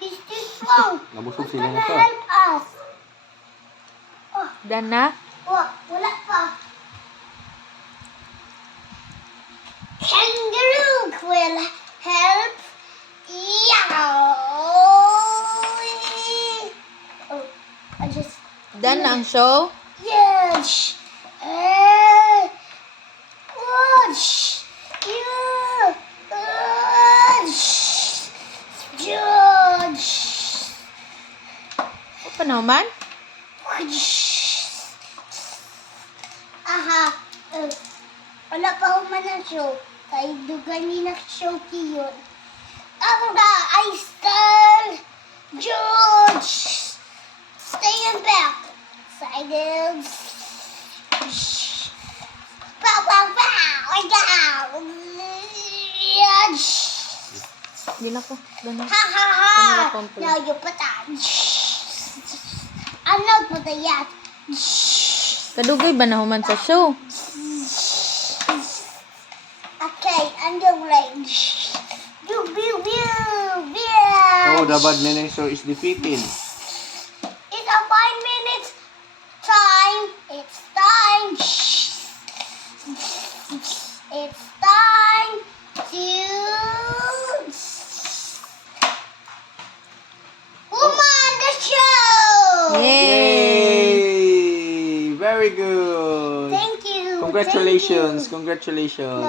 He's too strong. Nabusog Who's sila gonna na to. help us? Done na? Wala pa. Kangaroo will help you. Oh, I just... Done na ang show? Yes. Watch. Yeah. George. O panahuman? Aha. Wala pa human ang show. Kay dugan ni na show kiyon. Ako na, I style. George. Stay in back. Silence. Pow, pow, pow. I down. Hindi na ko. Done na. Ha, ha, ha. Kanila complete. Now you put that. I'm not put the yet. Kadugay ba nahuman sa show? Okay, I'm the range. Pew, pew, pew, Oh, pew. the bad dinosaur is defeated. It's a 5 minutes time. It's time. It's time to Woman the show. Yay! Very good. Thank you. Congratulations. Congratulations.